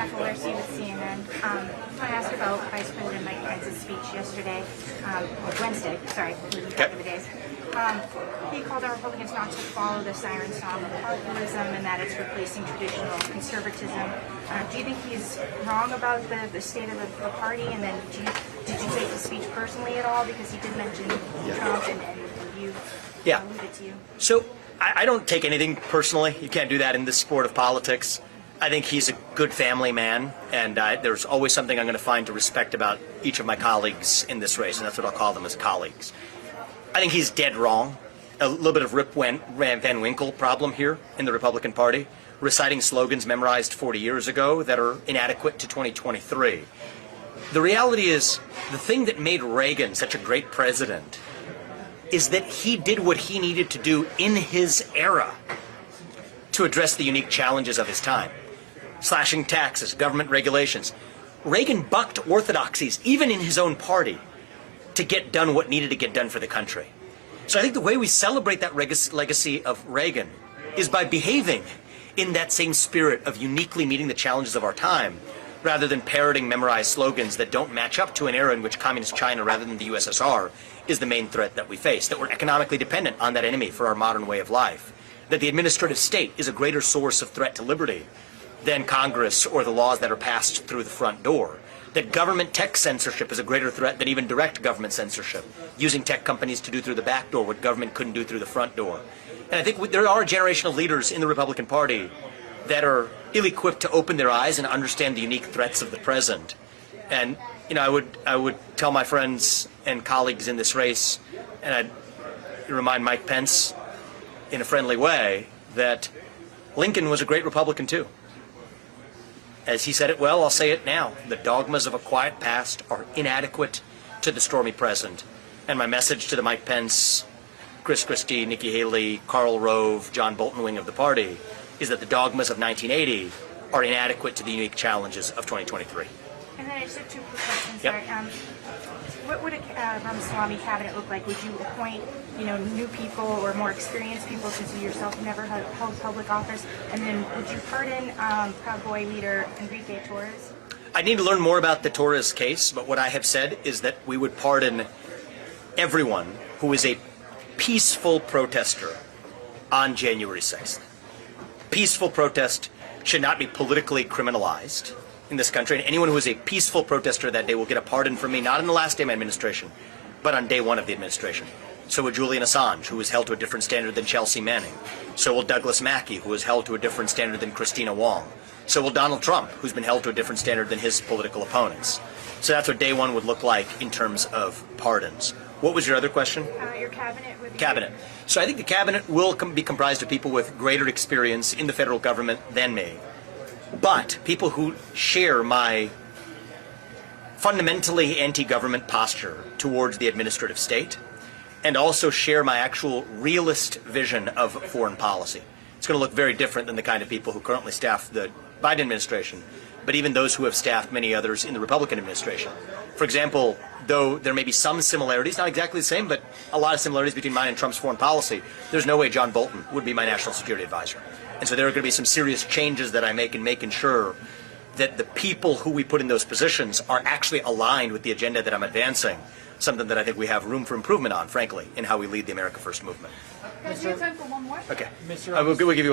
with CNN. I want to ask about Vice President Mike Pence's speech yesterday, Wednesday, sorry, a couple of days. He called on Republicans not to follow the siren song of populism and that it's replacing traditional conservatism. Do you think he's wrong about the state of the party? And then did you take the speech personally at all? Because he did mention Trump and you alluded to you. So I don't take anything personally. You can't do that in this sport of politics. I think he's a good family man, and there's always something I'm going to find to respect about each of my colleagues in this race, and that's what I'll call them, as colleagues. I think he's dead wrong. A little bit of Rip Van Winkle problem here in the Republican Party, reciting slogans memorized 40 years ago that are inadequate to 2023. The reality is, the thing that made Reagan such a great president is that he did what he needed to do in his era to address the unique challenges of his time. Slashing taxes, government regulations. Reagan bucked orthodoxies, even in his own party, to get done what needed to get done for the country. So I think the way we celebrate that legacy of Reagan is by behaving in that same spirit of uniquely meeting the challenges of our time, rather than parroting memorized slogans that don't match up to an era in which communist China, rather than the USSR, is the main threat that we face, that we're economically dependent on that enemy for our modern way of life, that the administrative state is a greater source of threat to liberty than Congress or the laws that are passed through the front door, that government tech censorship is a greater threat than even direct government censorship, using tech companies to do through the back door what government couldn't do through the front door. And I think there are a generation of leaders in the Republican Party that are ill-equipped to open their eyes and understand the unique threats of the present. And I would tell my friends and colleagues in this race, and I'd remind Mike Pence in a friendly way, that Lincoln was a great Republican too. As he said it well, I'll say it now. The dogmas of a quiet past are inadequate to the stormy present. And my message to the Mike Pence, Chris Christie, Nikki Haley, Karl Rove, John Bolton wing of the party is that the dogmas of 1980 are inadequate to the unique challenges of 2023. And then I just have two quick questions. Yep. Sorry. What would a Ramaswamy cabinet look like? Would you appoint, new people or more experienced people, since you yourself never held public office? And then would you pardon Proud Boy leader Enrique Torres? I need to learn more about the Torres case, but what I have said is that we would pardon everyone who is a peaceful protester on January 6th. Peaceful protest should not be politically criminalized in this country, and anyone who is a peaceful protester that day will get a pardon from me, not in the last day of my administration, but on day one of the administration. So will Julian Assange, who was held to a different standard than Chelsea Manning. So will Douglas Mackey, who was held to a different standard than Christina Wong. So will Donald Trump, who's been held to a different standard than his political opponents. So that's what day one would look like in terms of pardons. What was your other question? Your cabinet. Cabinet. So I think the cabinet will be comprised of people with greater experience in the federal government than me, but people who share my fundamentally anti-government posture towards the administrative state, and also share my actual realist vision of foreign policy. It's going to look very different than the kind of people who currently staff the Biden administration, but even those who have staffed many others in the Republican administration. For example, though there may be some similarities, not exactly the same, but a lot of similarities between mine and Trump's foreign policy, there's no way John Bolton would be my national security advisor. And so there are going to be some serious changes that I make in making sure that the people who we put in those positions are actually aligned with the agenda that I'm advancing, something that I think we have room for improvement on, frankly, in how we lead the America First movement. Guys, we have time for one more. Okay. We'll give you